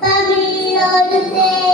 Padre, olha o.